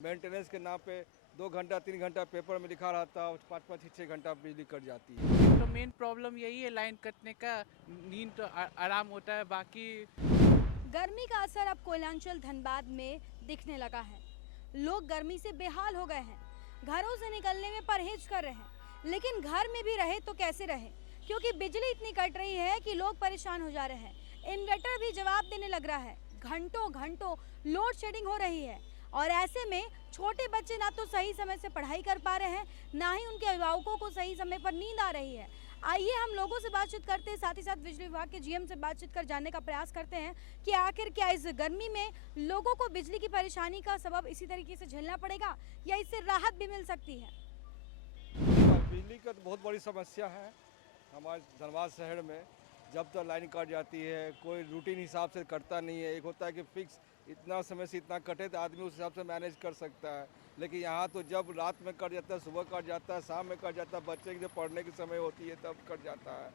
Maintenance के नाम पे 2 घंटा 3 घंटा पेपर में लिखा रहता है और 5-5 6 घंटा बिजली कट जाती है। तो मेन प्रॉब्लम यही है लाइन कटने का। नींद तो आराम होता है बाकी। गर्मी का असर अब कोयलांचल धनबाद में दिखने लगा है। लोग गर्मी से बेहाल हो गए हैं, घरों से निकलने में परहेज कर रहे हैं, लेकिन घर में भी रहे तो कैसे रहे, क्योंकि बिजली इतनी कट रही है कि लोग परेशान हो जा रहे हैं। इन्वर्टर भी जवाब देने लग रहा है, घंटों घंटों लोड शेडिंग हो रही है और ऐसे में छोटे बच्चे ना तो सही समय से पढ़ाई कर पा रहे हैं, ना ही उनके अभिभावकों को सही समय पर नींद आ रही है। आइए हम लोगों से बातचीत करते हैं, साथ ही साथ बिजली विभाग के जीएम से बातचीत कर जानने का प्रयास करते हैं कि आखिर क्या इस गर्मी में लोगों को बिजली की परेशानी का सबब इसी तरीके से झेलना पड़ेगा या इससे राहत भी मिल सकती है। बिजली का तो बहुत बड़ी समस्या है हमारे धनबाद शहर में। जब तक लाइन कट जाती है, कोई रूटीन हिसाब से कटता नहीं है। एक होता है कि फिक्स इतना समय से इतना कटे तो आदमी उस हिसाब से मैनेज कर सकता है, लेकिन यहाँ तो जब रात में कट जाता है, सुबह कट जाता है, शाम में कट जाता है, बच्चे की जब पढ़ने की समय होती है तब कट जाता है।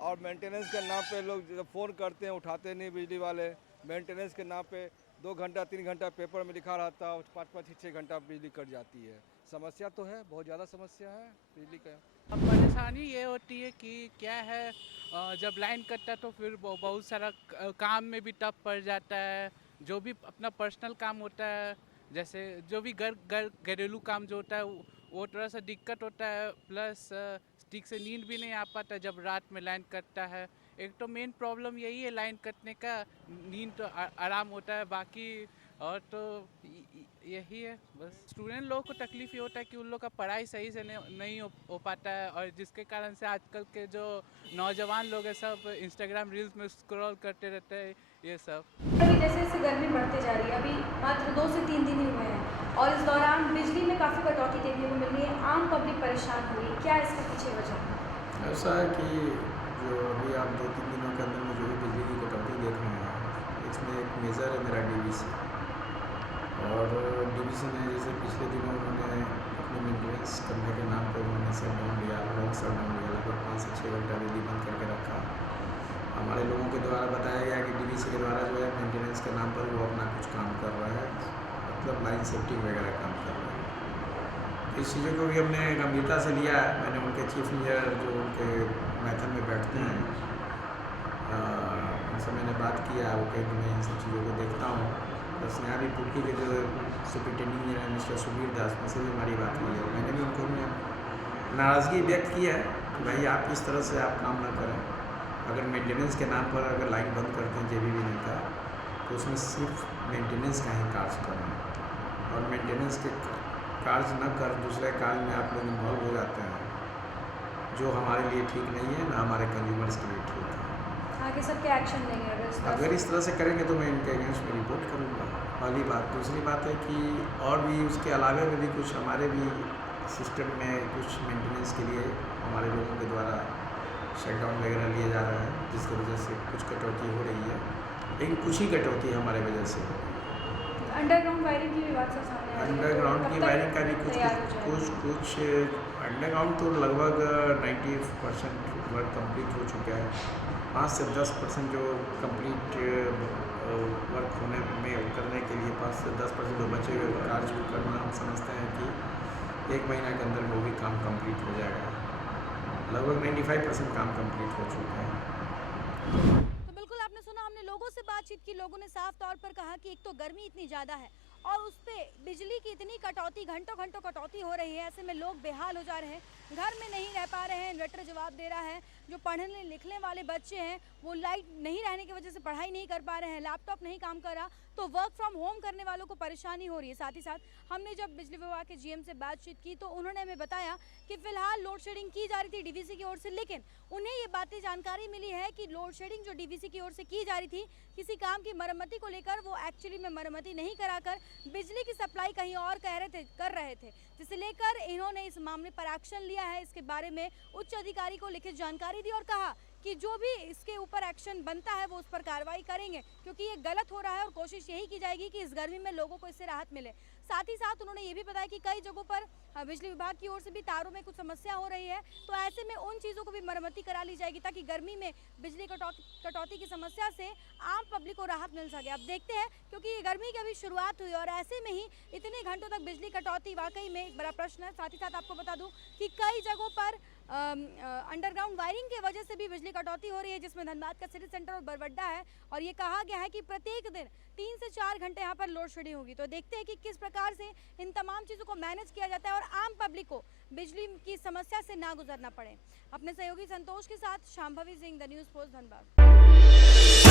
और मेंटेनेंस के नाम पे लोग जब फ़ोन करते हैं उठाते नहीं बिजली वाले। मेंटेनेंस के नाम पे 2 घंटा 3 घंटा पेपर में लिखा रहता है और 5-5 6 घंटा बिजली कट जाती है। समस्या तो है, बहुत ज़्यादा समस्या है बिजली का। अब परेशानी ये होती है कि क्या है, जब लाइन कटता है तो फिर बहुत सारा काम में भी टफ पड़ जाता है। जो भी अपना पर्सनल काम होता है, जैसे जो भी घरेलू काम जो होता है वो थोड़ा सा दिक्कत होता है। प्लस ठीक से नींद भी नहीं आ पाता जब रात में लाइन कटता है। एक तो मेन प्रॉब्लम यही है लाइन कटने का। नींद तो आराम होता है बाकी। और तो यही है बस। स्टूडेंट लोगों को तकलीफ ये होता है कि उन लोग का पढ़ाई सही से नहीं हो पाता है, और जिसके कारण से आजकल के जो नौजवान लोग हैं सब इंस्टाग्राम रील्स में स्क्रॉल करते रहते हैं ये सब। अभी जैसे जैसे गर्मी बढ़ती जा रही है, अभी मात्र 2 से 3 दिन ही हुए हैं और इस दौरान बिजली में काफ़ी कटौती देखने को मिल रही है। आम पब्लिक परेशान हो रही है, क्या इसके पीछे वजह है? ऐसा है कि जो अभी आप 2-3 दिनों के अंदर में जो भी बिजली की कटौती देख रहे हैं, इसमें एक मेजर है मेरा डीवीसी। और डीवीसी ने जैसे पिछले दिनों उन्होंने अपनी मेंटेनेंस करने के नाम पर उन्होंने शटडाउन लिया, लॉन्ग शटडाउन लिया, लगभग 5 से 6 घंटा बिजली बंद करके रखा। हमारे लोगों के द्वारा बताया गया कि डीवीसी के द्वारा जो है मेंटेनेंस के नाम पर वो अपना कुछ काम कर रहा है, मतलब लाइन सेफ्टी वगैरह काम कर रहा है। इस चीज़ों को भी हमने गंभीरता से लिया है। मैंने उनके चीफ इंजीनियर जो उनके मैथन में बैठते हैं उनसे मैंने बात किया। वो कहीं मैं इन सब चीज़ों को देखता हूँ। बस यहाँ भी पुटकी के जो सुपरिटेंडिंग इंजीनियर हैं मिस्टर सुबीर दास, उनसे भी हमारी बात हुई है। मैंने भी उनको नाराज़गी व्यक्त की है कि भाई आप इस तरह से आप काम ना करें। अगर मेंटेनेंस के नाम पर अगर लाइन बंद करते हैं जेबीबी का, तो उसमें सिर्फ मेंटेनेंस का ही कार्य करें और मेंटेनेंस के कार्य न कर दूसरे कार्य में आप लोग इन्वॉल्व हो जाते हैं, जो हमारे लिए ठीक नहीं है, ना हमारे कंज्यूमर्स के लिए ठीक है। आगे सब क्या एक्शन लेंगे अगर इस तरह से करेंगे तो मैं इनके अगेंस्ट में रिपोर्ट करूँगा, पहली बात। दूसरी बात है कि और भी उसके अलावा में भी कुछ हमारे भी सिस्टम में कुछ मेंटेनेंस के लिए हमारे लोगों के द्वारा शटडाउन वगैरह लिए जा रहे हैं, जिसकी वजह से कुछ कटौती हो रही है, लेकिन कुछ ही कटौती हमारे वजजह से। अंडरग्राउंड वायरिंग की भी बात से सामने आ रही है, अंडरग्राउंड की वायरिंग का भी कुछ अंडरग्राउंड तो लगभग 90% वर्क कंप्लीट हो चुका है। 5 से 10% जो कंप्लीट वर्क होने में करने के लिए 5 से 10% जो बचे हुए कार्य करना, हम समझते हैं कि 1 महीना के अंदर वो भी काम कंप्लीट हो जाएगा। लगभग 95% काम कंप्लीट हो चुका है। तो बिल्कुल आपने सुना, हमने लोगों से बातचीत की, लोगों ने साफ तौर पर कहा कि एक तो गर्मी इतनी ज़्यादा है और उस पे बिजली की इतनी कटौती, घंटों घंटों कटौती हो रही है। ऐसे में लोग बेहाल हो जा रहे हैं, घर में नहीं रह पा रहे हैं। इन्वर्टर जवाब दे रहा है, जो पढ़ने लिखने वाले बच्चे हैं वो लाइट नहीं रहने की वजह से पढ़ाई नहीं कर पा रहे हैं, लैपटॉप नहीं काम कर रहा, तो वर्क फ्रॉम होम करने वालों को परेशानी हो रही है। साथ ही साथ हमने जब बिजली विभाग के जीएम से बातचीत की तो उन्होंने हमें बताया कि फिलहाल लोड शेडिंग की जा रही थी डीवीसी की ओर से, लेकिन उन्हें ये बातें जानकारी मिली है कि लोड शेडिंग जो डीवीसी की ओर से की जा रही थी किसी काम की मरम्मती को लेकर, वो एक्चुअली में मरम्मती नहीं कराकर बिजली की सप्लाई कहीं और कर रहे थे, जिसे लेकर इन्होंने इस मामले पर एक्शन लिया है। इसके बारे में उच्च अधिकारी को लिखित जानकारी दी और कहा कि जो भी इसके ऊपर एक्शन बनता है वो उस पर कार्रवाई करेंगे, क्योंकि ये गलत हो रहा है और कोशिश यही की जाएगी कि इस गर्मी में लोगों को इससे राहत मिले। साथ ही साथ उन्होंने ये भी बताया कि कई जगहों पर बिजली विभाग की ओर से भी तारों में कुछ समस्या हो रही है, तो ऐसे में उन चीज़ों को भी मरम्मती करा ली जाएगी ताकि गर्मी में बिजली कटौती की समस्या से आम पब्लिक को राहत मिल सके। अब देखते हैं, क्योंकि ये गर्मी की अभी शुरुआत हुई और ऐसे में ही इतने घंटों तक बिजली कटौती वाकई में एक बड़ा प्रश्न है। साथ ही साथ आपको बता दूं कि कई जगहों पर अंडरग्राउंड वायरिंग की वजह से भी बिजली कटौती हो रही है, जिसमें धनबाद का सिटी सेंटर और बरवड्डा है, और ये कहा गया है कि प्रत्येक दिन 3 से 4 घंटे यहाँ पर लोड शेडिंग होगी। तो देखते हैं कि किस प्रकार से इन तमाम चीज़ों को मैनेज किया जाता है और आम पब्लिक को बिजली की समस्या से ना गुजरना पड़े। अपने सहयोगी संतोष के साथ Shambhavi Singh, the news post, Dhanbad.